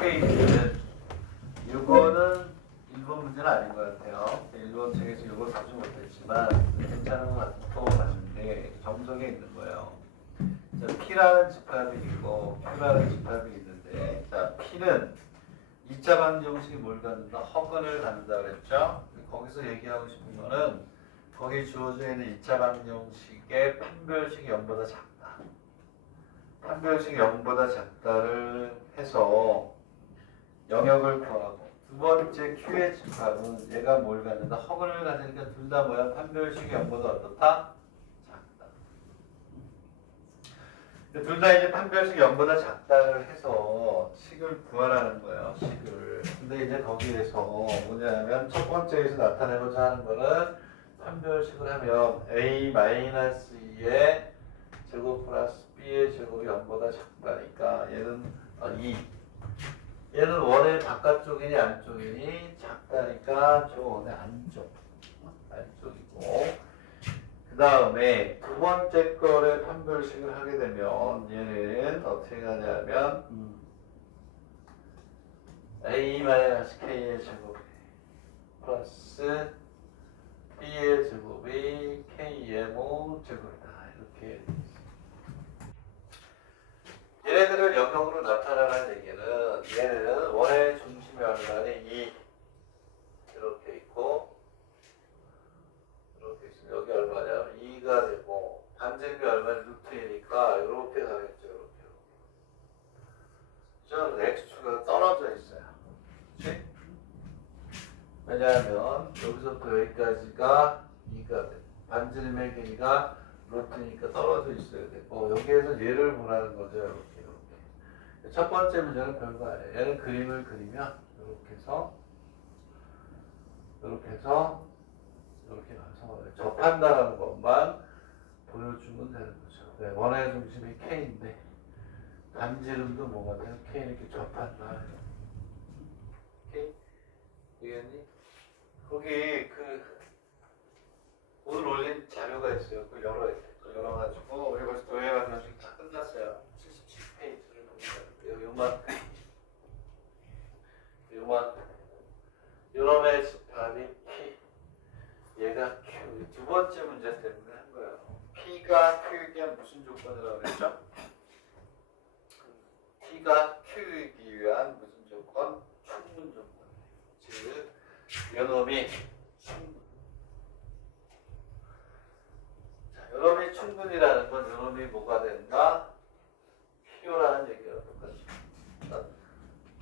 K는 이거는 1번 문제는 아닌 것 같아요. 1번 책에서 이걸 보지 못했지만 괜찮은 것 같은 또 봤는데 정석에 있는 거예요. 자, P라는 집합이 있고 Q라는 집합이 있는데, 자, P는 2차 방정식이 뭘 갖는다? 허근을 갖는다 그랬죠? 거기서 얘기하고 싶은 거는 거기 주어져 있는 2차 방정식의 판별식이 0보다 작다. 판별식이 0보다 작다를 해서 영역을 구하고, 두 번째 Q의 집합은 얘가 뭘 갖는다? 허근을 가지니까 둘 다 뭐야? 판별식이 0보다 어떻다? 작다. 둘 다 이제 판별식이 0보다 작다를 해서 식을 구하라는 거예요. 식을. 근데 이제 거기에서 뭐냐면 첫 번째에서 나타내고자 하는 거는 판별식을 하면 A-2의 제곱 플러스 B의 제곱이 0보다 작다니까 얘는 2. 얘는 원의 바깥쪽이니 안쪽이니 작다니까 저 원의 안쪽이고, 그 다음에 두 번째 거를 판별식을 하게 되면 얘는 어떻게 가냐면 A-K의 제곱 플러스 B의 제곱이 K의 모 제곱이다 이렇게. 얘네들을 영역으로 나타나라는 얘기는 얘는 원의 중심의 얼마니 2 이렇게 있고 이렇게 있으면 여기 얼마냐 2가 되고 반지름이 얼마냐 루트이니까 이렇게 가겠죠. 이렇게. 저 x축은 떨어져 있어요. 그치? 왜냐하면 여기서부터 여기까지가 2가 돼. 반지름의 길이가 루트니까 떨어져 있어야 되고 여기에서 얘를 보라는 거죠. 이렇게. 첫 번째 문제는 별거 아니에요. 얘는 그림을 그리면 이렇게 해서 이렇게 가서 접한다라는 것만 보여주면 되는 거죠. 네, 원의 중심이 K인데 반지름도 뭐가 돼요? K는 이렇게 접한다. K? 이해했니? 거기 오늘 올린 자료가 있어요. 그거 열어가지고 우리 벌써 도예관 방식 다 끝났어요. 77페이지를 보면 요만 요놈의 집합이 P, 얘가 Q. 두 번째 문제 때문에 한 거예요. P가 Q이기 위한 무슨 조건이라고 그랬죠? P가 Q이기 위한 무슨 조건? 충분 조건. 즉 요놈이 요놈이 충분이라는 건 요놈이 뭐가 된다? 필요라는 얘기가 똑같이.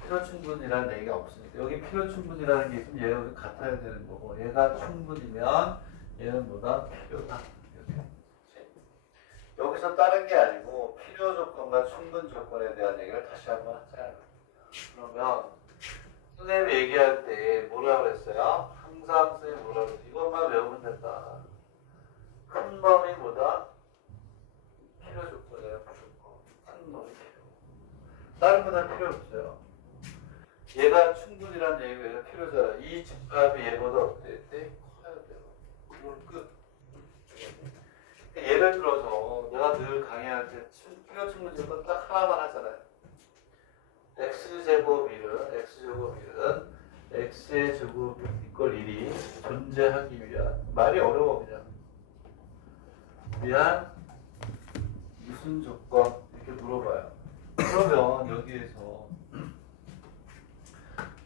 필요 충분이라는 얘기가 없으니까 여기 필요 충분이라는 게 있으면 얘가 같아야 되는 거고 얘가 충분이면 얘는 뭐다? 필요다. 이렇게. 여기서 다른 게 아니고 필요 조건과 충분 조건에 대한 얘기를 다시 한번 하자. 그러면 선생님이 얘기할 때 뭐라고 그랬어요? 항상 선생님이 뭐라고 그랬어요? 이것만 외우면 된다. 큰 놈이 뭐다? 필요 조건이에요. 무조건. 큰 놈이 필요. 다른 건 다 필요 없어요. 얘가 충분이라는 얘기가 얘가 필요잖아. 이 집합이 얘보다 어때? 커야 돼요. 이건 끝. 예를 들어서 내가 늘 강의할 때 필요 충분 조건 딱 하나만 하잖아요. x제곱 1은 x의 제곱 이꼴 1이 존재하기 위한, 말이 어려워 그냥. 위한 무슨 조건 이렇게 물어봐요. 그러면 여기에서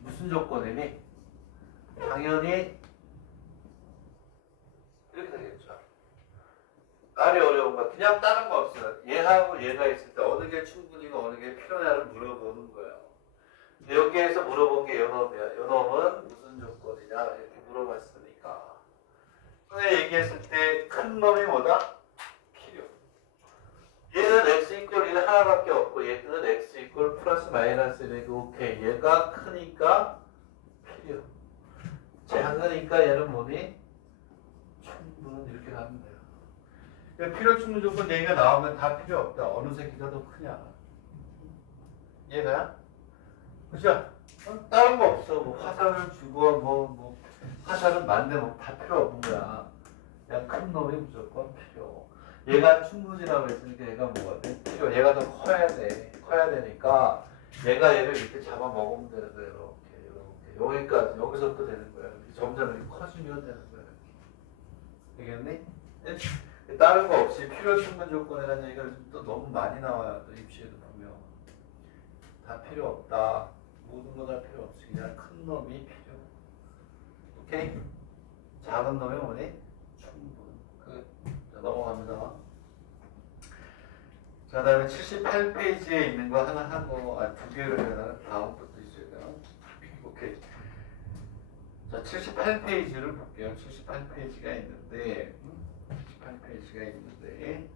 무슨 조건이니? 당연히 이렇게 되겠죠. 말이 어려운 거 그냥 다른 거 없어요. 얘하고 얘가 있을 때 어느 게 충분이고 어느 게 필요냐를 물어보는 거예요. 근데 여기에서 물어본 게 요놈이야. 요놈은 무슨 조건이냐 이렇게 물어봤으니까. 전에 얘기했을 때 큰 놈이 뭐다? 필요. 얘는 x 이퀄 1 하나밖에 없고 얘는 x 이퀄 플러스 마이너스 1이고 오케이. 얘가 크니까 필요. 작으니까 얘는 뭐니? 충분. 이렇게 가면 돼요. 그러니까 필요 충분 조건 얘기가 나오면 다 필요 없다. 어느 새끼가 더 크냐. 얘가야? 그죠? 다른 거 없어. 뭐 화살을 주고 뭐 화살은 만대 뭐 다 필요 없는 거야. 그냥 큰 놈이 무조건 필요. 얘가 충분이라고 했으니까 얘가 뭐가 돼? 필요. 얘가 더 커야 돼. 커야 되니까 얘가 얘를 이렇게 잡아먹으면 되는 거예요. 이렇게 여기까지 여기서부터 되는 거야. 이렇게 점점 이렇게 커지면 되는 거야. 되겠니? 다른 거 없이 필요 충분 조건이라는 얘기가 또 너무 많이 나와요. 또 입시에도 보면 다 필요 없다. 모든 거 다 필요 없이 그냥 큰 놈이 필요. 오케이? 작은 놈이 뭐니? 충분. 자, 넘어갑니다. 자, 다음에 78페이지에 있는 거 하나 하고, 두 개를 해야 다음 것도 있어야 되나? 오케이. 자, 78페이지를 볼게요. 78페이지가 있는데, 78페이지가 있는데,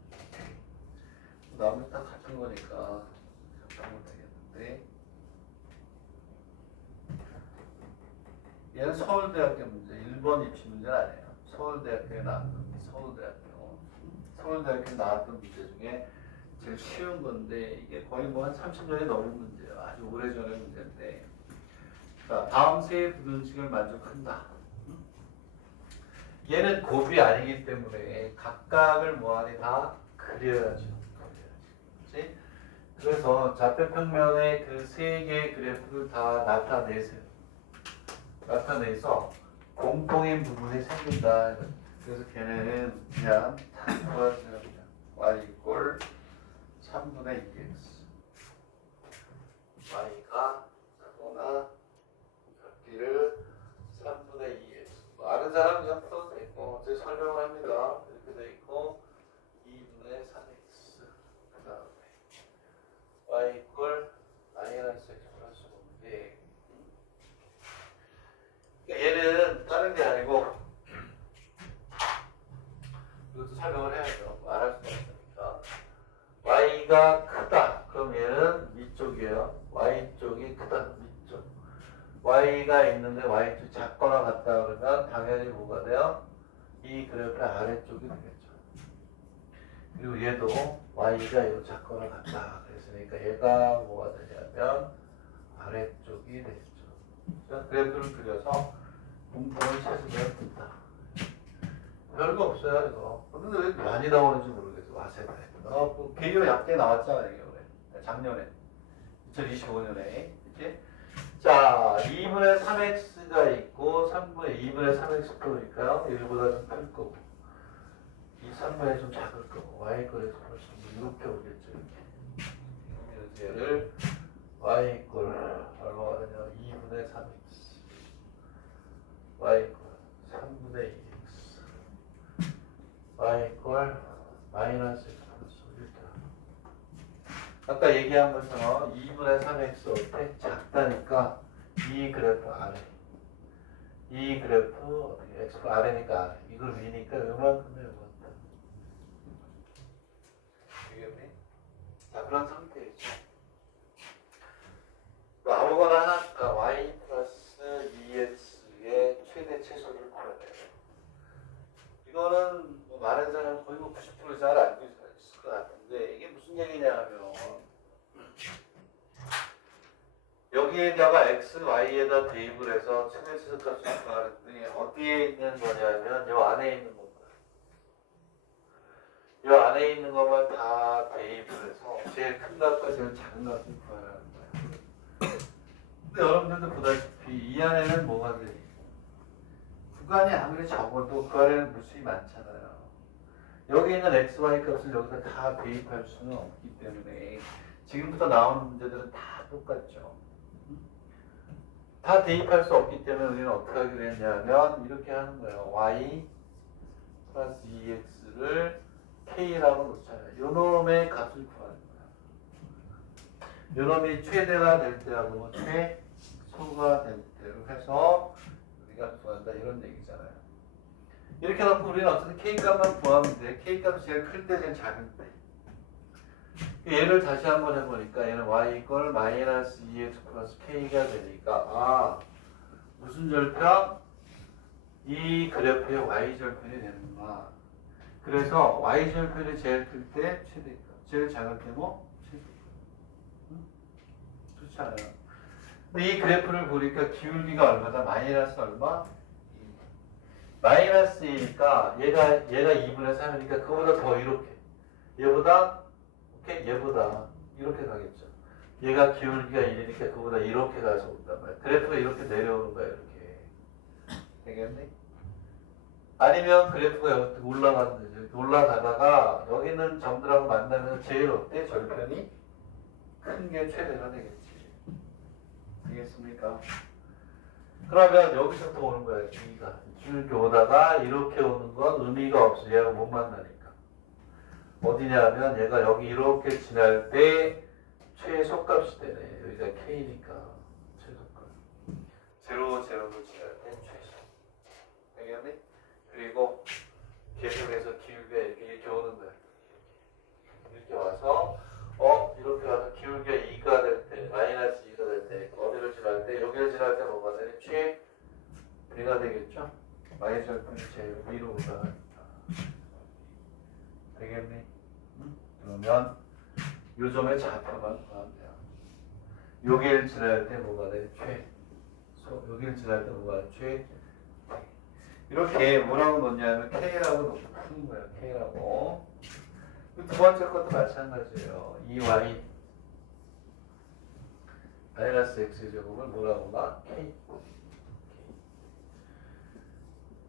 나머지 다 같은 거니까, 잡으면 되겠는데, 얘는 서울대학교 문제, 1번 입시 문제는 아니에요. 서울대학교에 나왔던, 서울대학교에 나왔던 문제 중에 제일 쉬운 건데, 이게 거의 뭐 한 30년이 넘은 문제예요. 아주 오래전의 문제인데, 자, 다음 세 부등식을 만족한다. 얘는 곱이 아니기 때문에 각각을 뭐하니 다 그려야죠. 그렇지? 그래서 좌표평면의 그 세 개의 그래프를 다 나타내세요. 나타내서 공통인 부분이 생긴다. 그래서 걔는 그냥 구하세요. y 이꼴 3분의 2x. y가 작거나 작기를 3분의 2x. 아는 사람 그냥 풀어도 되고, 제가 설명을 합니다. 이렇게 돼 있고, 2분의 3x. 그 다음에 y 이꼴 마이너스 x 플러스 5인데, 얘는 다른 게 아니고, 이것도 설명을 해야죠. 말할 수가 없으니까. y가 크다. 그럼 얘는 위쪽이에요. y쪽이 크다. 위쪽. y가 있는데 y쪽이 작거나 같다 그러면 당연히 뭐가 돼요? 이 그래프의 아래쪽이 되겠죠. 그리고 얘도 y가 이거 작거나 같다. 그랬으니까 얘가 뭐가 되냐면 아래쪽이 되겠죠. 자, 그래프를 그려서 공통을 찾으면 된다. 별거 없어요, 이거. 근데 왜 많이 나오는지 모르겠어. 와세다. 개요 약게 나왔잖아요, 이게. 작년에. 2025년에. 그치? 자, 2분의 3x가 있고, 3분의 2분의 3x 프로니까요. 1보다 좀 클 거고. 이 3분의 좀 작을 거고. y 꼴에서 벌써 이렇게 오겠죠, 이렇게. 얘를 y 꼴 얼마가 되냐? 2분의 3x. y 꼴 3분의 2x. y 꼴 마이너스 x 플러스 1. 아까 얘기한 것처럼 2분의 3x 어때? 작다니까 이 그래프 아래. 이 그래프 어떻게 x 아래니까 아래. 이걸 위니까 요만큼의 요만큼. 되겠니? 자, 그런 상태이죠. 아무거나 하나 y 플러스 2x의 최대 최소를 구해야 돼요. 이거는 뭐 많은 사람 거의 뭐 90% 잘 알고 있을 것 같은데, 이게 무슨 얘기냐 하면 여기에다가 x, y에다 대입을 해서 최대 최소 값을 구하는데 어디에 있는 거냐면 요 안에 있는 겁니다. 요 안에 있는 것만 다 대입을 해서 제일 큰 값과 제일 작은 값을 구하라는 거예요. 근데 여러분들도 보다시피 이 안에는 뭐가 돼? 구간이 아무리 적어도 그 안에는 물수이 많잖아요. 여기 있는 x, y 값을 여기다 다 대입할 수는 없기 때문에 지금부터 나오는 문제들은 다 똑같죠. 다 대입할 수 없기 때문에 우리는 어떻게 하기로 했냐면 이렇게 하는 거예요. y 플러스 2x를 k라고 놓잖아요. 요 놈의 값을 구하는 거예요. 요 놈이 최대가 될 때하고 최소가 될 때로 해서 우리가 구한다 이런 얘기잖아요. 이렇게 놓고 우리는 어쨌든 k 값만 구하면 돼. k 값이 제일 클 때, 제일 작을 때. 얘를 다시 한번 해보니까 얘는 y 이꼴 마이너스 2x 플러스 k가 되니까 무슨 절편? 이 그래프의 y 절편이 되는구나. 그래서 y 절편이 제일 클 때 최대값, 제일 작을 때 뭐? 최소값. 그렇지 않아요? 근데 이 그래프를 보니까 기울기가 얼마다? 마이너스 얼마? 마이너스 2니까 얘가 2분의 3이니까 그거보다 더 이렇게. 얘보다 오케이? 얘보다 이렇게 가겠죠. 얘가 기울기가 1이니까 그보다 이렇게 가서 온단 말이야. 그래프가 이렇게 내려오는 거야, 이렇게. 되겠니? 아니면 그래프가 이렇게 올라가는 거지. 이렇게 올라가다가 여기는 점들하고 만나면 제일 어때? 절편이 큰 게 최대가 되겠지. 되겠습니까? 그러면 여기서부터 오는 거야, 기가. 이렇게 오다가 이렇게 오는 건 의미가 없어. 얘가 못 만나니까. 어디냐면 얘가 여기 이렇게 지날 때 최소값이 되네. 여기가 K니까 최소값. 0, 0로 지날 때 최소. 되겠니? 그리고 계속해서 기울기가 이렇게 오는 거야. 이렇게 와서 이렇게 와서 기울기가 2가 될 때, 마이너스 2가 될 때, 어디를 지날 때, 여기를 지날 때 뭐가 되니? 최대가 되겠죠? 마이너스 절편이 제일 위로 올라가니까. 되겠니? 응? 그러면 요 점의 좌표만 구하면 돼요. 여기를 지날 때 뭐가 돼? 여기를 지날 때 뭐가 돼? 이렇게 뭐라고 넣냐면 K라고 놓고 푸는 거예요. K라고. 두 번째 것도 마찬가지예요. 2y 마이너스 x 제곱을 뭐라고 봐? K.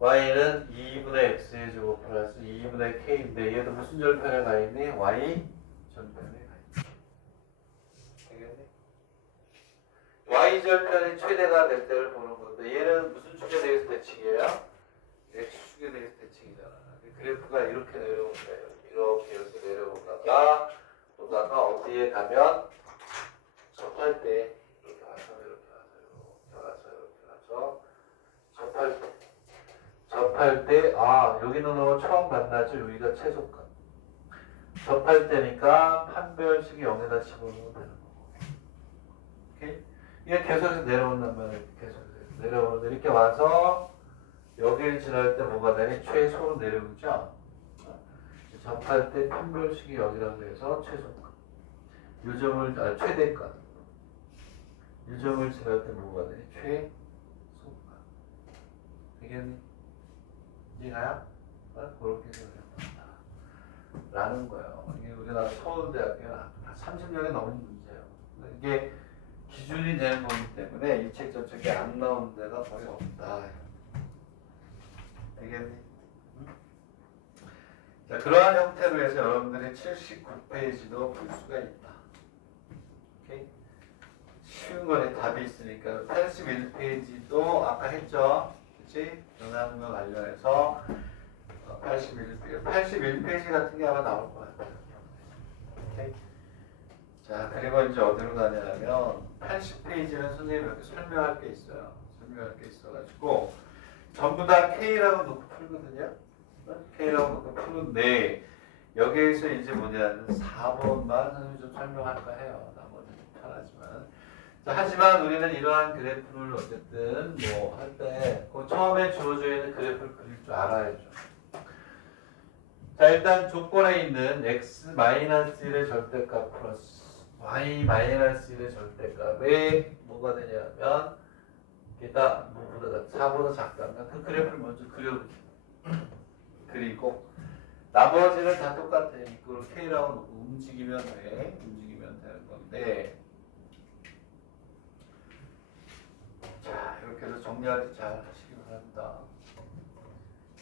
y는 2분의 x의 제곱 플러스 2분의 k인데 얘도 무슨 절편에 가 있니? y 절편에 가 있니? 되겠니? y 절편이 최대가 될 때를 보는 건데 얘는 무슨 축에 대해서 대칭이에요? x축에 대해서 대칭이잖아. 그래프가 이렇게 내려온 거예요. 이렇게 내려오다가 오다가 어디에 가면 접할 때 이렇게 와서 접할 때 여기는 처음 만나죠. 여기가 최소값. 접할 때니까 판별식이 0에다 집어넣으면 되는 거고. 오케이? 이게 계속해서 내려온단 말이에요. 계속해서 내려오는데 이렇게 와서 여기를 지날 때 뭐가 되니? 최소로 내려오죠. 접할 때 판별식이 여기라고 해서 최소값. 최대값. 요점을 지날 때 뭐가 되니? 최소값. 되겠니? 이해가요? 그렇게 생각한다. 라는 거예요. 이게 우리나라 서울대학교가 30년이 넘은 문제예요. 이게 기준이 되는 거기 때문에 이 책 저책에 안 나오는 데가 거의 없다. 되겠니? 응? 자, 그러한 형태로 해서 여러분들이 79페이지도 볼 수가 있다. 오케이? 쉬운 거에 답이 있으니까 81페이지도 아까 했죠? 그치? 영양과 관련해서 81페이지 같은 게 아마 나올 것 같아요. 오케이? 자, 그리고 이제 어디로 가냐면 80페이지는 선생님이 이렇게 설명할 게 있어요. 설명할 게 있어가지고 전부 다 K라고 놓고 풀거든요. K라고 놓고 푸는데 여기에서 이제 뭐냐면 4번만 선생님이 좀 설명할까 해요. 나머지는 편하지만. 자, 하지만 우리는 이러한 그래프를 어쨌든 뭐 할 때 그 처음에 주어져 있는 그래프를 그릴 줄 알아야죠. 자, 일단 조건에 있는 x-1의 절대값 플러스 y-1의 절대값에 뭐가 되냐면 게다 뭐보다 4보다 작다면 그 그래프를 먼저 그려보죠. 그리고 나머지는 다 똑같아. 이걸 K라고 놓고 움직이면 되는 건데 자, 이렇게 해서 정리할 때 잘 하시기 바랍니다.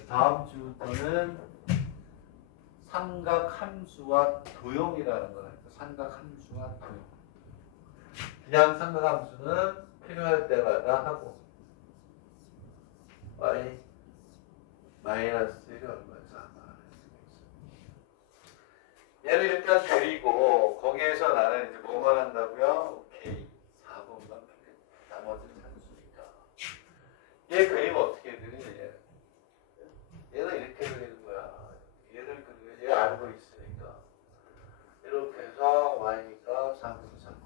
다음 주부터는 삼각 함수와 도형이라는 걸 할게요. 삼각 함수와 도형. 그냥 삼각 함수는 필요할 때마다 하고 y 마이너스 1이 얼마인지 아마 얘를 일단 그리고 거기에서 나는 이제 뭐만 한다고요? 오케이. 4번만 나머지는 산수니까. 얘 그림 어떻게 그리냐 얘. 얘는 이렇게 그리는 거야. 얘를 그리고 얘 알고 있으니까. 이렇게 해서 y가 4분의 3.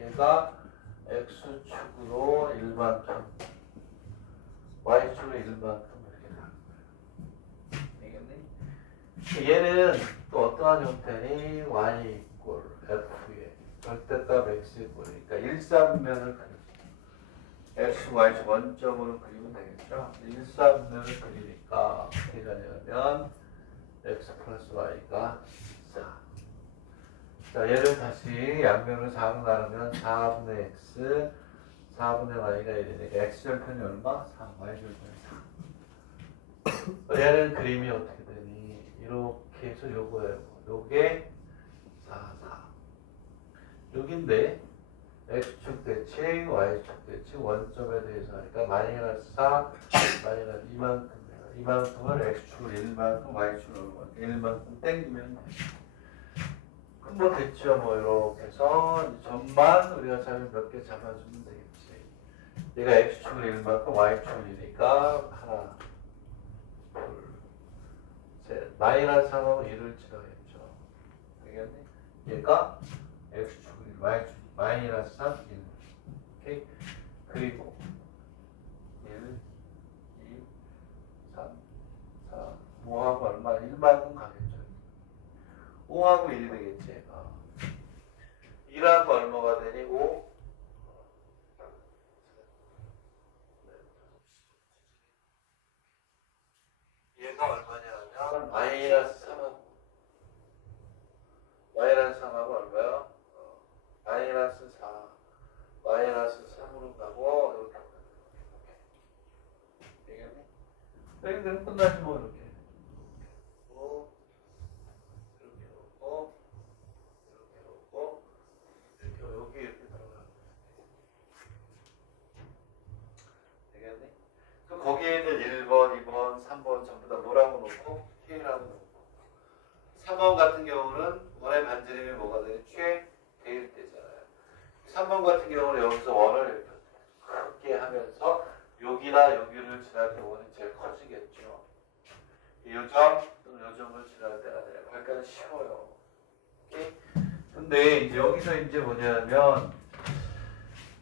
얘가 x축으로 1만큼 y축으로 1만큼 이렇게 나는 거예요. 알겠니? 얘는 또 어떠한 형태니? y 이꼴 f에 절대값 x에 보니까 1,3면을 그리죠. x, y 원점으로 그리면 되겠죠? 1,3면을 그리니까 어떻게 되냐면 x 플러스 y가 4. 자, 얘를 다시 양면을 4로 나누면 4분의 x, 4분의 y가 1이니까 x절편이 얼마? 3, y절편이 4. 얘는 그림이 어떻게 되니? 이렇게 해서 요거예요. 요게 4, 4. 여긴데 x축 대칭, y축 대칭 원점에 대해서 하니까 마이너스 4, 마이너스 이만큼을 x축을 1만큼, y축을 1만큼 땡기면 돼. 그럼 뭐 됐죠. 뭐 이렇게 해서 점만 우리가 잘 몇 개 잡아주면 되겠지. 얘가 x축을 1만큼, y축을 1이니까 하나, 둘, 셋. 마이너스 3하고 1을 지나겠죠. 되겠니? 얘가 x축을 1, y축 마이너스 3, 1. 오케이? 그리고 1, 2, 3, 4, 5하고 얼마? 1만큼 가겠죠. 5하고 1이 되겠지. 얘가. 1하고 얼마가 되니? 5. 얘가 얼마냐면 마이너스 3하고 마이너스 3하고 얼마요? 마이너스 4 마이너스 3으로 가고 이렇게 되겠니? 여기는 끝나지 뭐 이렇게 놓고 이렇게 놓고 이렇게 놓고 이렇게 여기 이렇게 들어가는 되겠니? 그럼 거기에 있는 1번, 2번, 3번 전부 다 뭐라고 놓고 K라고 놓고 3번 같은 경우는 원의 반지름이 뭐가 되니? 최대일 때잖아요. 3번 같은 경우는 여기서 원을 이렇게 크게 하면서 여기나 여기를 지날 때 원이 제일 커지겠죠. 이 점 또는 요 점을 지날 때가 돼요. 약간 쉬워요. 오케이? 근데 이제 여기서 이제 뭐냐면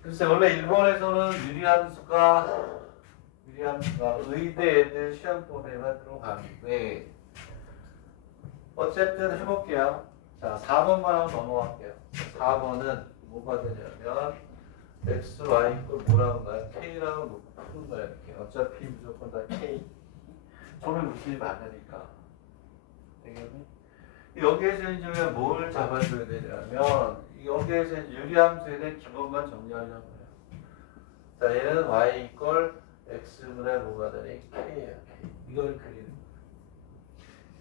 글쎄 원래 일본에서는 유리함수가 의대 애들 시험본에만 들어가는데 어쨌든 해볼게요. 자, 4번만 하고 넘어갈게요. 4번은 뭐가 되냐면 x, y 걸 뭐라고 하나요? k라고 놓고 푸는 거야 이렇게. 어차피 무조건 다 k. 점의 무수히 많으니까. 되겠니? 여기에서 이제 우리가 뭘 잡아줘야 되냐면 여기에서 유리함수에 대한 기본만 정리하려는 거예요. 자, 얘는 y 이퀄 x분의 뭐가 되니? k예요. k. 이걸 그리는 거예요.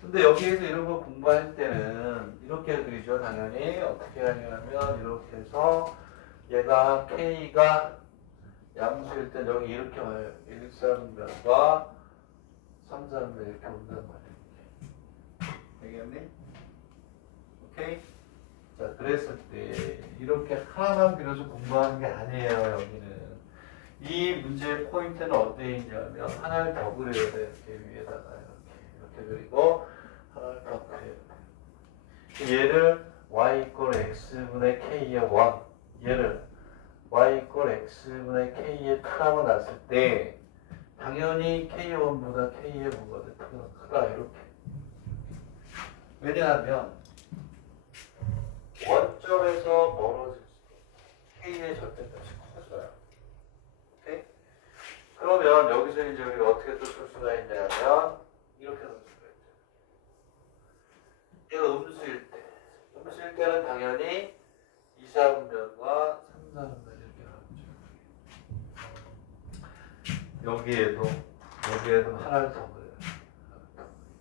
근데 여기에서 이런 거 공부할 때는 이렇게 그리죠. 당연히 어떻게 하냐면 이렇게 해서 얘가 k가 양수일 때 여기 이렇게 와요. 1, 4분면과 3, 4분면 이렇게 온단 말이에요. 되겠니? 오케이? 자, 그랬을 때 이렇게 하나만 그려서 공부하는 게 아니에요. 여기는 이 문제의 포인트는 어디에 있냐면 하나를 더 그려야 돼. 이렇게 위에다가 이렇게 그리고 하나를 더 그려야 돼. 얘를 y 이퀄 x분의 k의 1, 얘를 y 이퀄 x분의 k의 2라고 놨을 때 당연히 k의 1보다 k의 뭐가 크다 이렇게. 왜냐하면 원점에서 멀어질수록 k의 절대값이 커져요. 오케이? 그러면 여기서 이제 우리가 어떻게 또 쓸 수가 있냐면 이렇게 넣을 수가 있죠. 얘가 음수일 때는 당연히 2, 4분면과 3, 4분면 이렇게 나오죠. 여기에도 하나를 더 그려요.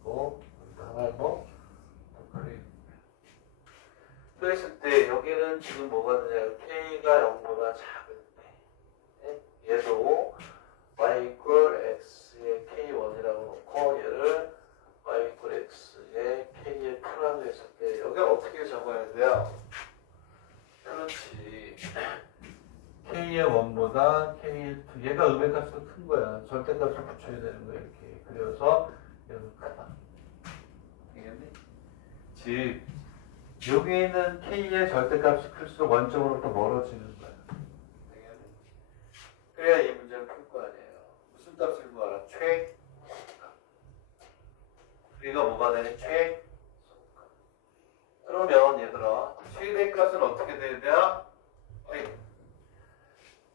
그리고 하나를 더 그리고 그랬을 때 여기는 지금 뭐가 되냐? k가 0보다 작은데 얘도 y 이퀄 x의 k1이라고 놓고 얘를 y 이퀄 x의 k의 2라고 했을 때 여기 어떻게 적어야 돼요? 그렇지. k의 1보다 k의 2 얘가 음의 값이 큰 거야. 절대값을 붙여야 되는 거야. 이렇게 그려서 얘는 크다. 알겠니? 즉 여기 있는 k의 절대값이 클수록 원점으로부터 멀어지는 거야. 알겠니? 그래야 이 문제를 풀 거 아니에요. 무슨 값을 구하라? 최 우리가 뭐가 되니? 최 그러면 얘들아 최대값은 어떻게 돼야 돼요?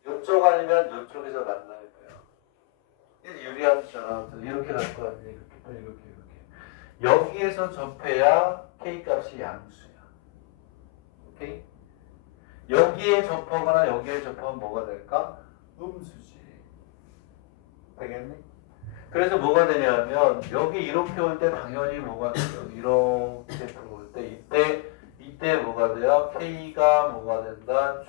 이쪽 아니면 이쪽에서 만나야 돼요. 유리함수잖아. 이렇게 갈 거 아니에요. 이렇게. 여기에서 접해야 k 값이 양수야. 오케이? 여기에 접하거나 여기에 접하면 뭐가 될까? 음수지. 되겠니? 그래서 뭐가 되냐면 여기 이렇게 올 때 당연히 뭐가 돼요? 이렇게 들어올 때 이때 뭐가 돼요? K가 뭐가 된다?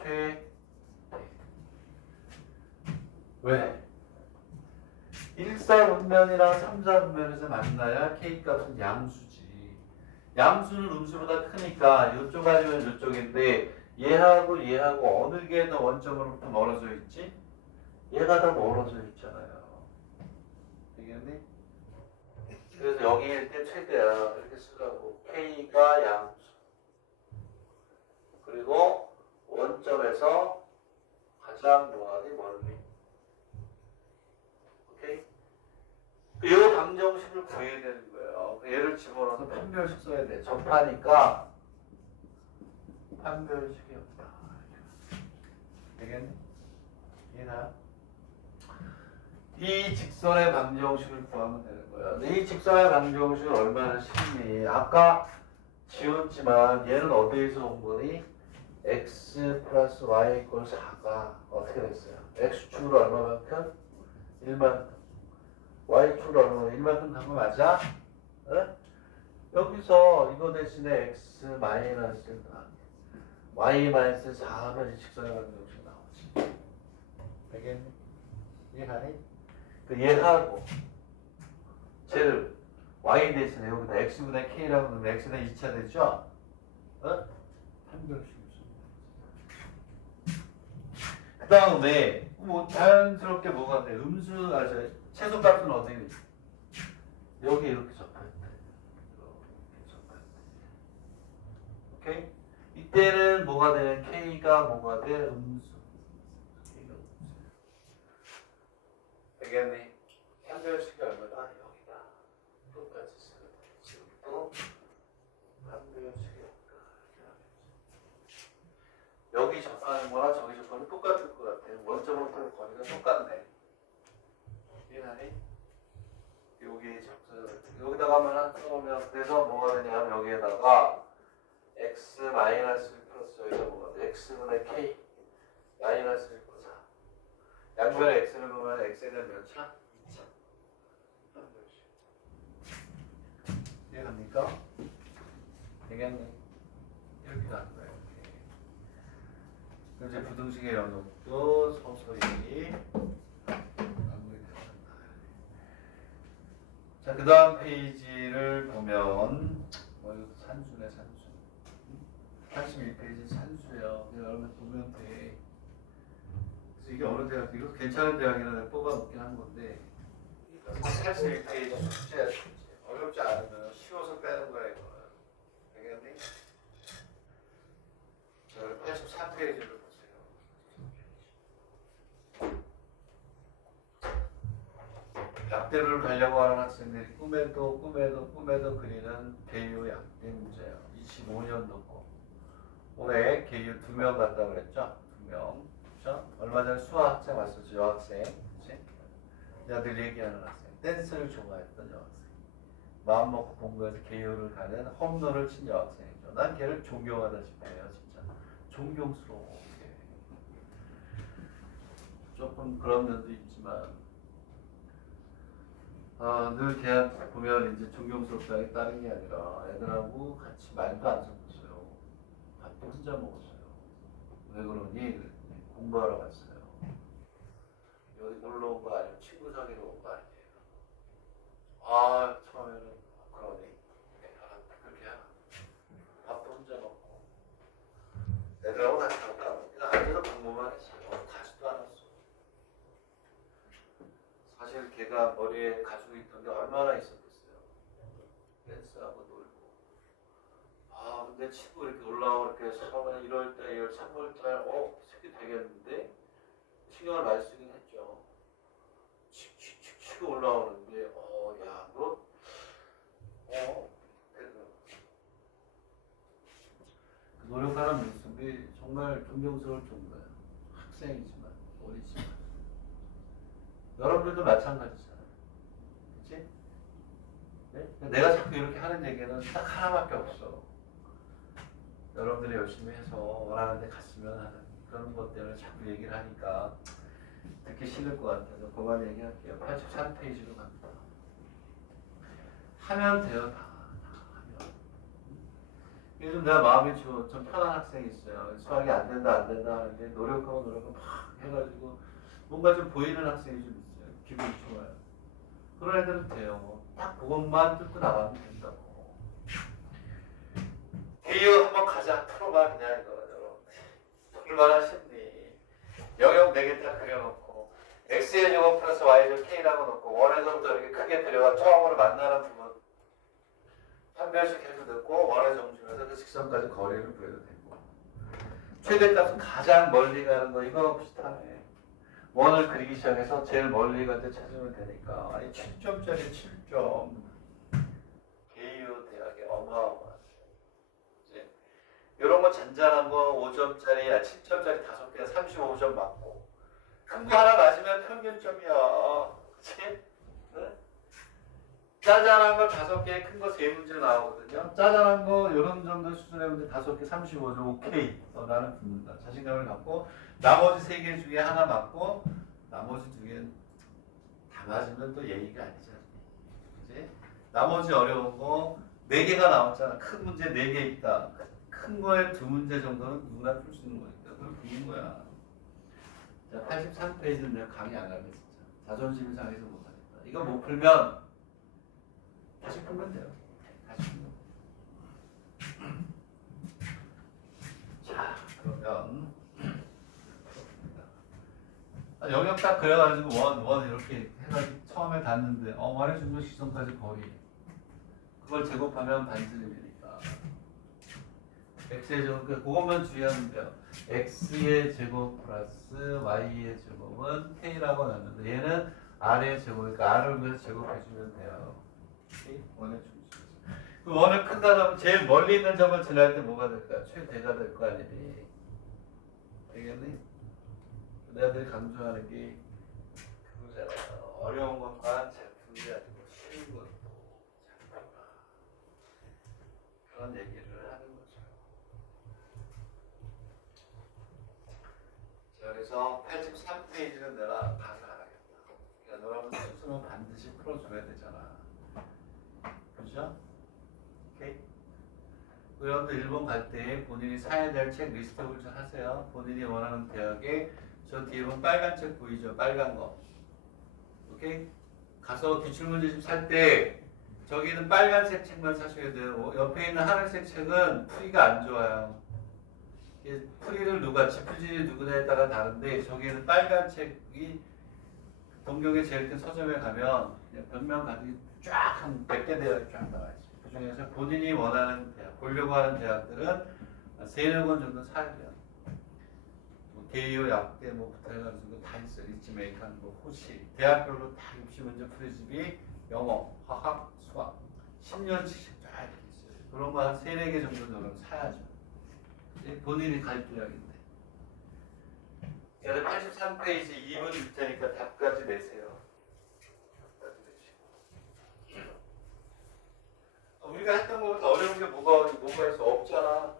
왜? 1사분면이랑 3사분면에서 만나야 K값은 양수지. 양수는 음수보다 크니까 이쪽 아니면 이쪽인데 얘하고 어느 게 더 원점으로부터 멀어져 있지? 얘가 더 멀어져 있잖아요. 되겠니? 그래서 여기일 때 최대야 이렇게 쓰라고. K가 양수. 그리고 원점에서 가장 뭐하니 멀리. 오케이? 이 방정식을 구해야 되는 거예요. 얘를 집어넣어서 판별식 써야 돼. 접하니까 판별식이 없다. 되겠니? 이해나? 이 직선의 방정식을 구하면 되는 거야. 근데 이 직선의 방정식은 얼마나 쉽니? 아까 지웠지만 얘는 어디에서 온 거니? x 플러스 y 이퀄 4가 어떻게 됐어요? x축으로 얼마만큼? 1만큼. y축으로 얼마만큼? 1만큼 간 거 맞아? 어? 여기서 이거 대신에 x 마이너스 y 마이너스 4하면 이 직선의 방정식 나오지. 되겠니? 이해가니? 그 얘하고 쟤를 y 대신에 여기다 x분의 k라고 하면 x는 2차 되죠? 어? 판별식. 그 다음에 뭐 자연스럽게 뭐가 돼? 최소값은 어디? 여기 이렇게 접할 때. 이렇게 접할 때. 오케이? 이때는 뭐가 돼? k가 뭐가 돼? 음수. k가 음수. 되겠니? 판별식이 얼마다? 여기다. 똑같이 쓰면 돼. 지금도 판별식이 없다. 여기 접하는 거랑 저기 접하는 거 똑같을 것 같아. 원점부터 거리가 똑같네. 이해하니? 여기 여기다가 한번 써보면 그래서 뭐가 되냐면 여기에다가 x 마이너스 1 플러스 여기다 뭐가 돼? x분의 k 마이너스 1 플러스 4. 양변에 x를 보면 x에는 몇 차? 2차. 이해갑니까? 되겠니? 이렇게 가는 거예요. 이제 부등식의 영역도 서서히 마무리되어간다. 자, 그 다음 페이지를 보면 이거 산수네, 산수. 81페이지 산수예요. 그냥 얼마 보면 돼. 그래서 이게 어느 대학, 이거 괜찮은 대학이라 내가 뽑아놓긴 한 건데 81페이지 숙제야, 숙제. 어렵지 않으면 쉬워서 빼는 거야, 이거는. 되겠니? 83페이지를 약대를 가려고 하는 학생들이 꿈에도 그리는 개유 약대 문제예요. 25년도 거. 올해 개유 2명 갔다고 그랬죠? 2명. 그렇죠? 얼마 전에 수학 학생 왔었죠, 여학생. 그치? 야들 얘기하는 학생. 댄스를 좋아했던 여학생. 마음 먹고 공부해서 개유를 가는 홈런을 친 여학생이죠. 난 걔를 존경하다시피 해요, 진짜. 존경스러워. 조금 그런 면도 있지만 늘 걔한테 보면 이제 존경스럽다는 다른 게 아니라 애들하고 같이 말도 안 섞었어요. 밥도 혼자 먹었어요. 왜 그러니? 그랬더니 공부하러 갔어요. 여기 놀러 온 거 아니면 친구 사귀러 온 거 아니에요. 처음에는 그러니? 그렇게 하나. 밥도 혼자 먹고 애들하고 같이 갔다 그냥 앉아서 공부만 했어요. 가지도 않았어. 사실 걔가 머리에 가지고 있던 게 얼마나 있었겠어요. 댄스하고 놀고. 근데 치고 이렇게 올라오고 이렇게 처음에 1월달, 3월달, 새끼 되겠는데? 신경을 많이 쓰긴 했죠. 칙칙칙 치고 올라오는데, 야, 너, 그 노력하는 모습이 정말 존경스러울 정도예요. 학생이지만, 어리지만. 여러분들도 마찬가지잖아요. 그치? 네? 내가 자꾸 이렇게 하는 얘기는 딱 하나밖에 없어. 여러분들이 열심히 해서 원하는 데 갔으면 하는 그런 것 때문에 자꾸 얘기를 하니까 듣기 싫을 것 같아서 그만 얘기할게요. 83페이지로 갑니다. 하면 돼요. 다 하면. 요즘 내가 마음이 좀 편한 학생이 있어요. 수학이 안 된다 하는데 노력하고 막 해가지고 뭔가 좀 보이는 학생이 좀 있어요. 기분이 좋아요. 그런 애들은 돼요. 딱 그것만 뚫고 나가면 된다고. 대유 한번 가자. 풀어봐 그냥 이거 여러분. 얼마나 쉽니. 영역 4개 딱 그려놓고 x의 제곱 플러스 y의 제곱 k라고 놓고 원에서부터 이렇게 크게 그려가 처음으로 만나는 부분 한 별씩 해도 되고 원의 정중에서 그 직선까지 거리를 구해도 되고 최대값은 가장 멀리 가는 거 이거 비슷하네. 원을 그리기 시작해서 제일 멀리 갈 때 찾으면 되니까 아니 7점짜리 7점 개유 대학의 어마어마하죠. 이런 거 잔잔한 거 5점짜리 7점짜리 5개 35점 맞고 큰 거 하나 맞으면 평균점이야. 그치? 네? 짜잘한 거 5개, 큰 거 3문제 나오거든요. 짜잘한 거 이런 정도 수준의 문제 5개 35점 오케이. 나는 붙는다. 자신감을 갖고 나머지 3개 중에 하나 맞고 나머지 2개는 다 맞으면 또 예의가 아니잖아. 그치? 나머지 어려운 거 4개가 나왔잖아. 큰 문제 4개 있다. 큰 거에 2문제 정도는 누구나 풀 수 있는 거니까 그걸 부는 거야. 자, 83페이지는 내가 강의 안 할게 진짜. 자존심 상해서 못 하겠다. 이거 못 풀면 다시 풀면 돼요. 다시 풀면. 자, 그러면 영역 딱 그려가지고 원 이렇게 해가지고 처음에 닿는데 원의 중도 시선까지 거리 그걸 제곱하면 반지름이니까 x의 제곱 그것만 주의하면 돼요. x의 제곱 플러스 y의 제곱은 k라고 놨는데 얘는 r의 제곱이니까 r을 위해서 제곱해주면 돼요. 원의 중심. 그 원을 큰다 하면 제일 멀리 있는 점을 지날 때 뭐가 될까? 최대가 될 거 아니니? 되겠니? 내가 늘 강조하는 게 그거잖아요. 어려운 것만 잘 풀지 않고 쉬운 것도 잘 풀어라. 그런 얘기를 하는 거죠. 자, 그래서 83페이지는 내가 가서 안 하겠다. 그러니까 여러분 스스로 반드시 풀어줘야 되잖아. 그죠? 오케이? 여러분들 일본 갈 때 본인이 사야 될 책 리스트업을 좀 하세요. 본인이 원하는 대학에 저 뒤에 보면 빨간 책 보이죠? 빨간 거. 오케이? 가서 기출문제 좀 살 때 저기는 빨간색 책만 사셔야 돼요. 옆에 있는 하늘색 책은 풀이가 안 좋아요. 풀이를 누가 지표진이 누구냐에 따라 다른데 저기는 빨간 책이 동경의 제일 큰 서점에 가면 벽면 가득 쫙한 100개 대학이 쫙 나와 있어요. 그 중에서 본인이 원하는 대학, 보려고 하는 대학들은 3-4권 정도 사야 돼요. 개요, 약대 뭐부터 해가지고 다 있어요. 리치메이칸, 호시. 대학별로 다 입시문제 풀이집이 영어, 화학, 수학 10년치씩 쫙 이렇게 있어요. 그런 거 한 3-4개 정도는 사야죠. 본인이 갈 대학인데. 그래서 83페이지 2분 줄 테니까 답까지 내세요. 우리가 했던 것보다 어려운 게 뭐가 있어? 없잖아.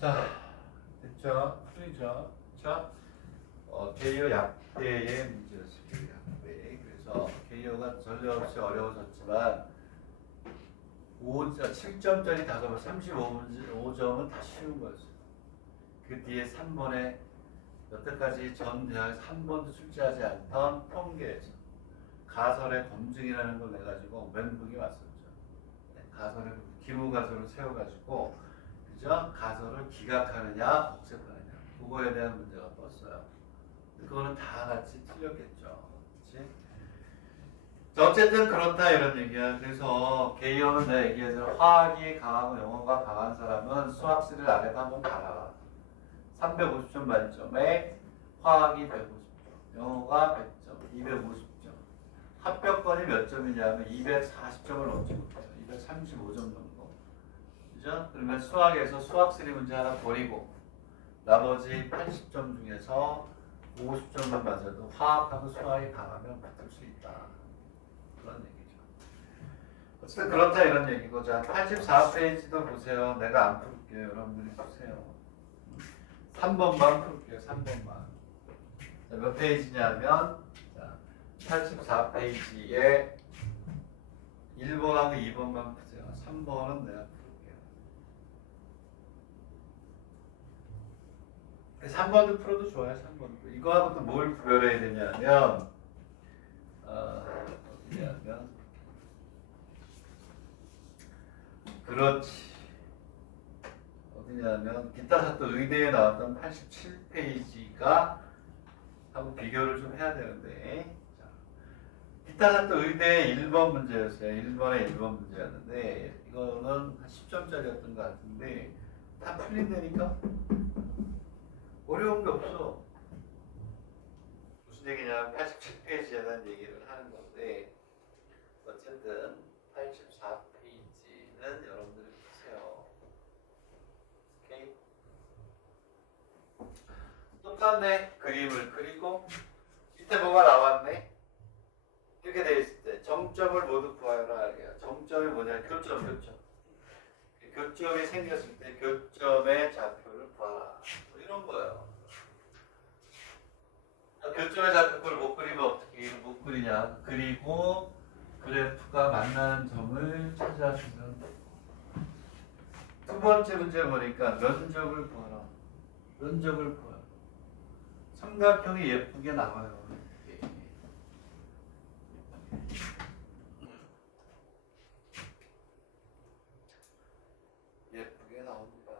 자, 됐죠? 풀이죠? 자, 개요 약대의 문제였습니다. 약대. 그래서 개요가 전례 없이 어려워졌지만 7점짜리 다섯 35점은 다 쉬운 거였어요. 그 뒤에 3번에 여태까지 전 대학에서 한 번도 출제하지 않던 통계에서 가설의 검증이라는 걸 내가지고 멘붕이 왔었죠. 가설을 기무 가설을 세워가지고 그죠? 가설을 기각하느냐 복습하느냐 그거에 대한 문제가 떴어요. 그거는 다 같이 틀렸겠죠. 그렇지? 어쨌든 그렇다 이런 얘기야. 그래서 개요는 내가 얘기해서 화학이 강하고 영어가 강한 사람은 수학실을 안에다 한번 봐라. 350점 만점에 화학이 150점, 영어가 100점, 250점. 합격권이 몇 점이냐면 240점을 넘지 못해요. 235점 정도. 그죠? 그러면 수학에서 수학3 문제 하나 버리고 나머지 80점 중에서 50점만 맞아도 화학하고 수학이 강하면 붙을 수 있다. 그런 얘기죠. 어쨌든 그렇다 이런 얘기고. 자, 84페이지도 보세요. 내가 안 풀게요. 여러분들이 보세요. 3번만 풀게요. 3번만. 자, 몇 페이지냐면 자, 84페이지에 1번하고 2번만 푸세요. 3번은 내가 풀게요. 3번도 풀어도 좋아요. 3번도. 이거하고 또 뭘 구별해야 되냐면 어디냐면 그렇지. 어디냐면 기타 사또 의대에 나왔던 87페이지가 하고 비교를 좀 해야 되는데 자, 기타 사또 의대 1번 문제였어요. 1번에 1번 문제였는데 이거는 한 10점짜리였던 것 같은데 다 풀린다니까? 어려운 게 없어. 무슨 얘기냐면 87페이지에 대한 얘기를 하는 건데 어쨌든 84페이지는 여러분들이 보세요. 오케이? 똑같네. 그림을 그리고 밑에 뭐가 나왔네. 이렇게 되어 있을 때 정점을 모두 구하여라. 정점이 뭐냐? 교점. 교점이 생겼을 때 교점의 좌표를 구하라. 뭐 이런 거예요. 교점의 좌표를 못 그리면 어떻게 못 그리냐? 그리고 그래프가 만나는 점을 찾아주면 두 번째 문제 보니까 면적을 구하라. 면적을 구하라. 삼각형이 예쁘게 나와요. 예쁘게 나옵니다.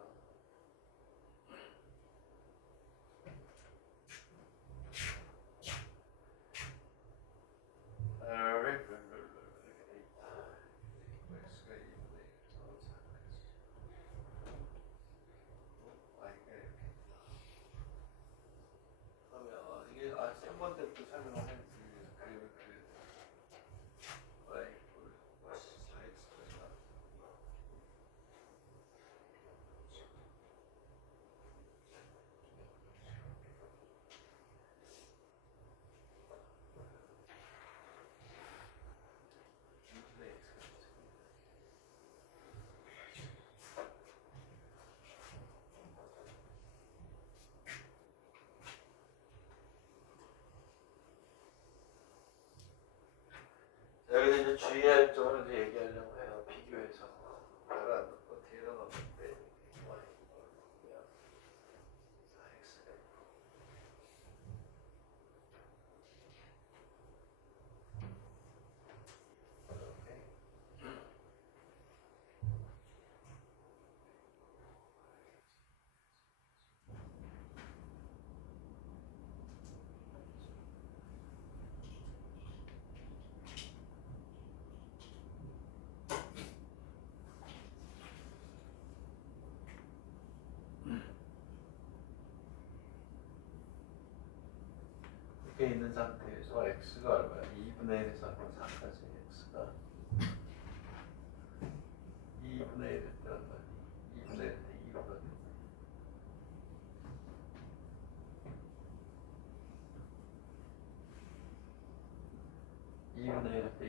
이게 3번 때부터 설명을 했지. 여기서 이제 주의할 점을 이제 얘기하려고 해요. 비교해서. 바로 안 넣고 뒤에다 넣는데. 이렇게 있는 상태에서 x가 얼마야? 2분의 1에서 4까지 x가 2분의 1일 때 얼마야? 2분의 1일 때 2분 2분의 1일 때 2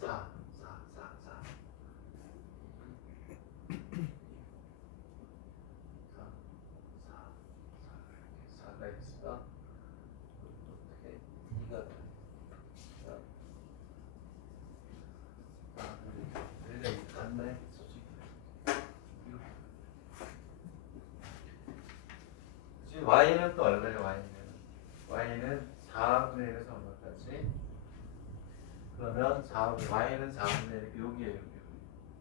4 4 4 4 y는 또 얼마예요? y는 4분의 1에서 얼마까지? 그러면 4y는 4분의 1, 여기에요.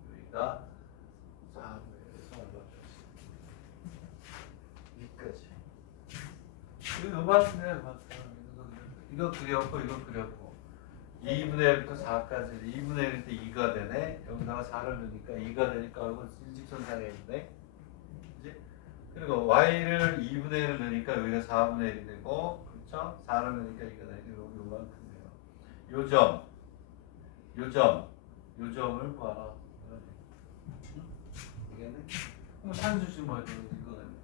여기가 4분의 1에서 얼마까지? 여기까지. 이거 요만큼이에요. 이거 그렸고 이거 그렸고 2분의 1부터 4까지 2분의 1일 때 2가 되네. 여기다가 4를 넣으니까 2가 되니까 이건 일직선상에 있네. 그치? 그리고 y를 2분의 1을 넣으니까 여기가 4분의 1이 되고, 그렇죠? 4를 넣으니까 2가 되니까 여기 요만큼이에요. 요점을 구하라. 이게네. 그럼 산수지 뭐 이거는.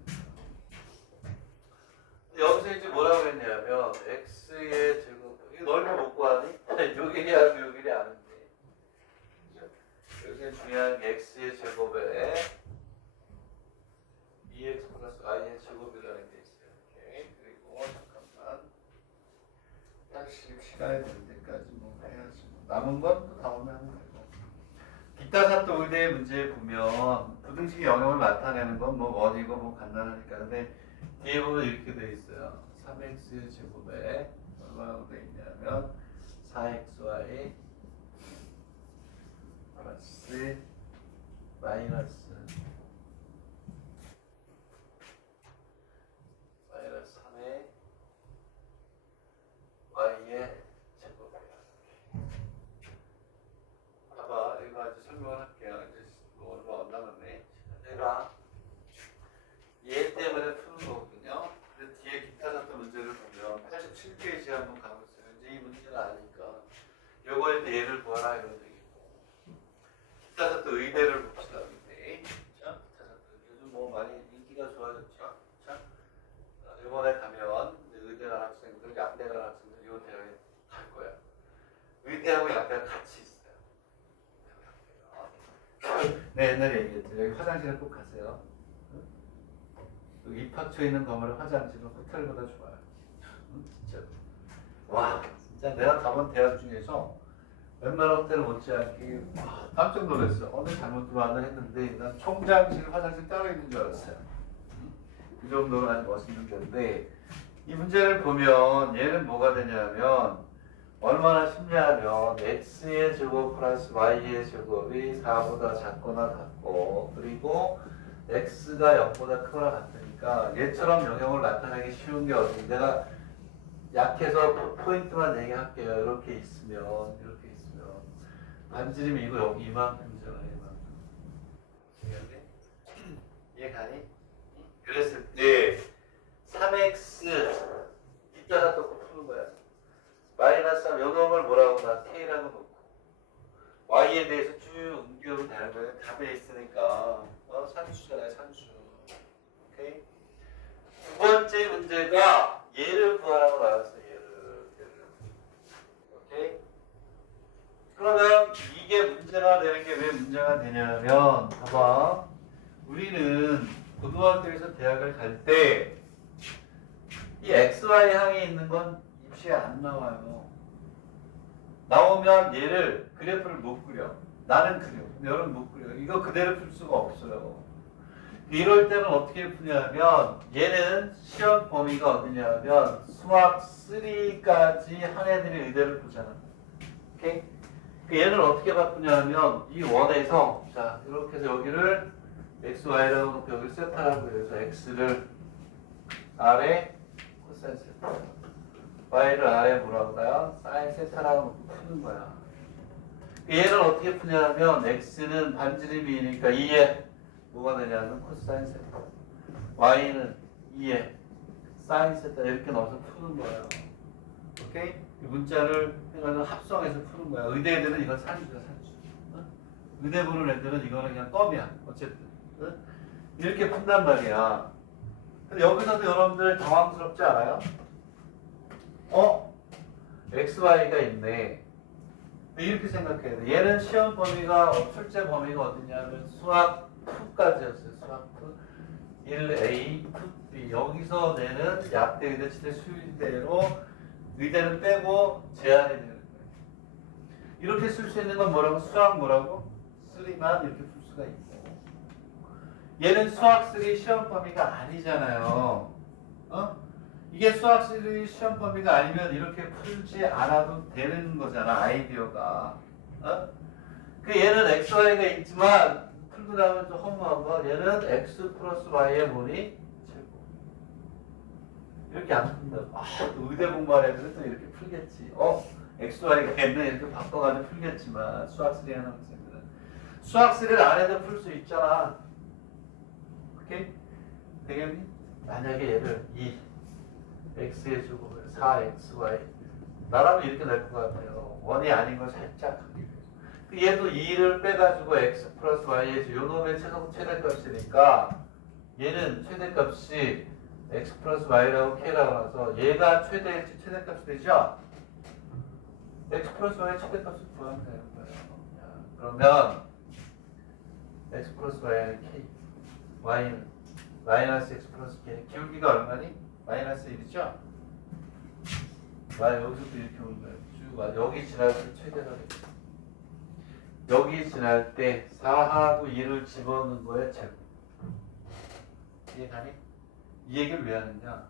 여기서 이제 뭐라고 했냐면 x의 제곱, 이거 넓이 못 구하니? 요길이 알고 요길이 아는데. 여기서 중요한 게 x의 제곱에 2x 플러스 y의 제곱이라는 게 있어요. 오케이. 그리고 잠깐만 80 시간이 될 때까지 뭐 해야지. 남은 건 또 다음에 하면 되고. 기타 사또 의대의 문제에 보면 부등식의 영역을 나타내는 건 뭐 어디고 뭐 간단하니까. 근데 뒤에 보면 이렇게 돼 있어요. 3x 제곱에 얼마나 돼 있냐면 4xy 플러스 마이너스 3의 y의 제곱이에요. 봐봐, 이거 아주 설명을 할게요. 이제 얼마 안 남았네. 내가 얘 때문에 푸는 거거든요. 근데 뒤에 기타 사또 문제를 보면 87페이지 한번 가보세요. 이제 이 문제는 아니까 요거에 대해 얘를 구하라 이런 얘기고. 기타 사또 의대를 봅시다. 의대. 자, 기타 사또 요즘 뭐 많이 인기가 좋아졌죠. 자, 이번에 가면 의대 간 학생들, 약대 간 학생들 요 대학에 갈 거야. 의대하고 약대가 같이 있어요. 네, 옛날에 얘기했죠. 여기 화장실에 꼭 가세요. 여기 입학처에 있는 건물의 화장실은 호텔보다 좋아요. 진짜. 와, 진짜 내가 가본 대학 중에서 웬만한 호텔을 못지않게 깜짝 놀랐어. 어느 잘못 들어왔나 했는데 난 총장실 화장실 따로 있는 줄 알았어요. 그 정도로 아주 멋있는 건데 이 문제를 보면 얘는 뭐가 되냐면 얼마나 쉽냐면 x의 제곱 플러스 y의 제곱이 4보다 작거나 같고, 그리고 x가 0보다 크거나 같으니까 얘처럼 영역을 나타내기 쉬운 게 어디? 내가 약해서 포인트만 얘기할게요. 이렇게 있으면 반지름이 이거 여기 이만큼이잖아. 이만큼. 이해가니? 그랬을 때 3x 이따가 또 푸는 거야. 마이너스 3 요놈을 뭐라고 나 k라고 놓고 y에 대해서 쭉 옮겨도 되는 거예요. 답에 있으니까 산수잖아요. 산수. 오케이. 두 번째 문제가 얘를 구하라고 나왔어요. 얘를. 오케이. 그러면 이게 문제가 되는 게 왜 문제가 되냐면 봐봐. 우리는 고등학교에서 대학을 갈 때 이 XY 항이 있는 건 입시에 안 나와요. 나오면 얘를 그래프를 못 그려. 나는 그려. 근데 여러분 못 그려. 이거 그대로 풀 수가 없어요. 이럴 때는 어떻게 푸냐면 얘는 시험 범위가 어디냐면 수학 3까지 한 애들이 의대를 보잖아. 오케이? 얘를 어떻게 바꾸냐면 이 원에서 자 이렇게 해서 여기를 xy라고 놓고 여기 세타라고 해서 x를 아래 코사인 세타, y를 아래 뭐라고 해요? 사인 세타라고 놓고 푸는 거야. 얘를 어떻게 푸냐면 x는 반지름이니까 2에 뭐가 되냐면 코사인 세타, y는 2에 사인 세타 이렇게 넣어서 푸는 거예요. 오케이? 이 문자를 해가지고 합성해서 푸는 거야. 의대 애들은 이건 산수야, 산수. 의대 보는 애들은 이거는 그냥 껌이야. 어쨌든. 이렇게 푼단 말이야. 근데 여기서도 여러분들 당황스럽지 않아요? XY가 있네. 이렇게 생각해야 돼. 얘는 시험 범위가, 출제 범위가 어디냐면 수학 2까지였어요. 수학 2. 1A, 2B. 여기서 내는 약대 의대 치대 수의대로 의대는 빼고 제한이 되는 거예요. 이렇게 쓸 수 있는 건 뭐라고? 수학 뭐라고? 3만 이렇게 풀 수가 있고. 얘는 수학 3 시험 범위가 아니잖아요. 어? 이게 수학실의 시험 범위가 아니면 이렇게 풀지 않아도 되는 거잖아, 아이디어가. 어? 그 얘는 xy가 있지만 풀고 나면 좀 허무한 거 얘는 x 플러스 y의 뭐니? 제곱. 이렇게 안 푼다고. 또 의대 공부하는 애들은 또 이렇게 풀겠지. xy가 있네 이렇게 바꿔가지고 풀겠지만 수학실에 하는 학생들은 수학실을 안 해도 풀 수 있잖아. 오케이? 되겠니? 만약에 얘를 2x의 제곱을 4xy 나라면 이렇게 낼 것 같아요. 원이 아닌 걸 살짝 하기 위해서. 얘도 2를 빼가지고 x 플러스 y의 요 놈의 최대값이니까 얘는 최대값이 x 플러스 y라고 k라고 나서 얘가 최대일지 최대값이 되죠? x 플러스 y의 최대값을 구하면 되는 거예요. 그러면 x 플러스 y는 k, y는 마이너스 x 플러스 k. 기울기가 얼마니? 마이너스 1이죠? 여기서도 이렇게 오는 거예요. 쭉 여기 지날 때 최대가 되죠. 여기 지날 때 4하고 2를 집어넣는 거에 제곱. 이해가니? 이 얘기를 왜 하느냐?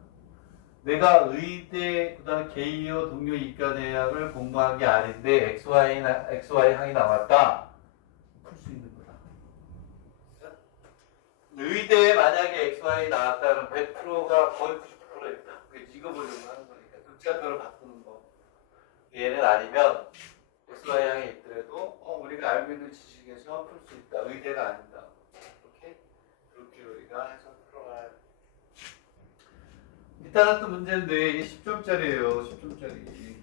내가 의대, 그 다음에 개이어 동료 이과대학을 공부한 게 아닌데 XY 항이 나왔다. 풀 수 있는 거다. 의대에 만약에 XY 나왔다 그러면 100%가 거의 90%였다. 이거 보려고 하는 거니까. 극좌표를 바꾸는 거. 얘는 아니면 XY 항이 있더라도 우리가 알고 있는 지식에서 풀 수 있다. 의대가 아니다. 이렇게 그렇게 우리가 해서 풀어가야 돼. 이따가 또 문제인데 이게 10점짜리예요. 10점짜리.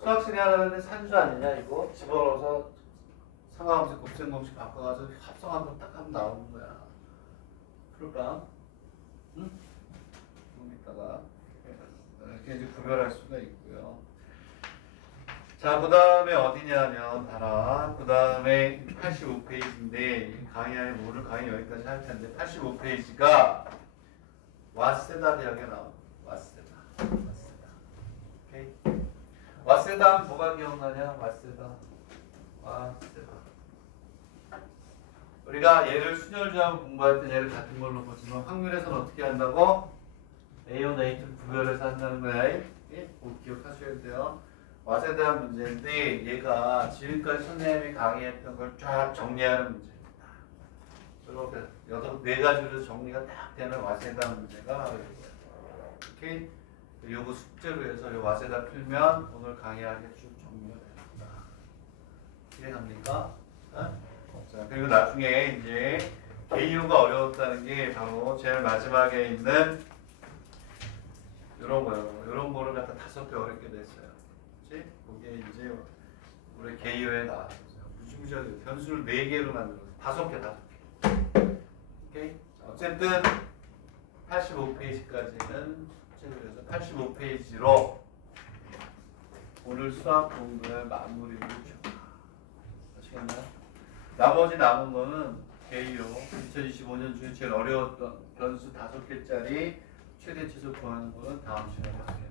수학실이 하나는데 산수 아니냐 이거? 집어넣어서 상하함수 곱셈공식 바꿔가지고 합성한번 딱 하면 나오는 거야. 풀까? 응? 좀 이따가 이렇게 이제 구별할 수가 있고요. 자, 그 다음에 어디냐면 봐라. 그 다음에 85페이지인데 강의 뭐를 강의 여기까지 할 텐데 85페이지가 와세다 대학에 나옵니다. 와세다. 오케이. 와세다 하면 뭐가 기억나냐? 와세다. 우리가 얘를 순열주하고 공부할 때 얘를 같은 걸로 보지만 확률에서는 어떻게 한다고? A와 A를 구별해서 한다는 거야. 예? 꼭 기억하셔야 돼요. 와세에 대한 문제인데 얘가 지금까지 선생님이 강의했던 걸 쫙 정리하는 문제입니다. 이렇게 4가지로 정리가 딱 되는 와세다 문제가 바로 이거예요. 오케이? 요거 숙제로 해서 요 와세다 풀면 오늘 강의하게 쭉 정리가 됩니다. 이해갑니까? 자, 그리고 나중에 이제 개이유가 어려웠다는 게 바로 제일 마지막에 있는 요런 거요. 요런 거를 갖다 5배 어렵게 됐어요. 그치? 그게 이제 우리 개이유에 나왔어요. 무지무지하게 변수를 4개로 만들었어요. 5개. 오케이? 어쨌든 85페이지까지는 숙제를 해서 85페이지로 오늘 수학 공부를 마무리를 줘. 아시겠나요? 나머지 남은 거는 개이유 2025년 중에 제일 어려웠던 변수 5개짜리 최대 최소 구하는 거는 다음 시간에 할게요.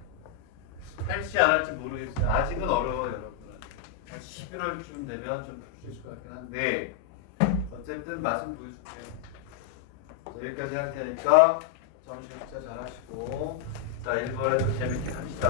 할지 안 할지 모르겠어요. 아직은 어려워요, 여러분은. 한 11월쯤 되면 좀 풀 수 있을 것 같긴 한데 어쨌든 맛은 보여줄게요. 여기까지 할 테니까 점심 식사 잘 하시고 자, 일본에서 재밌게 합시다.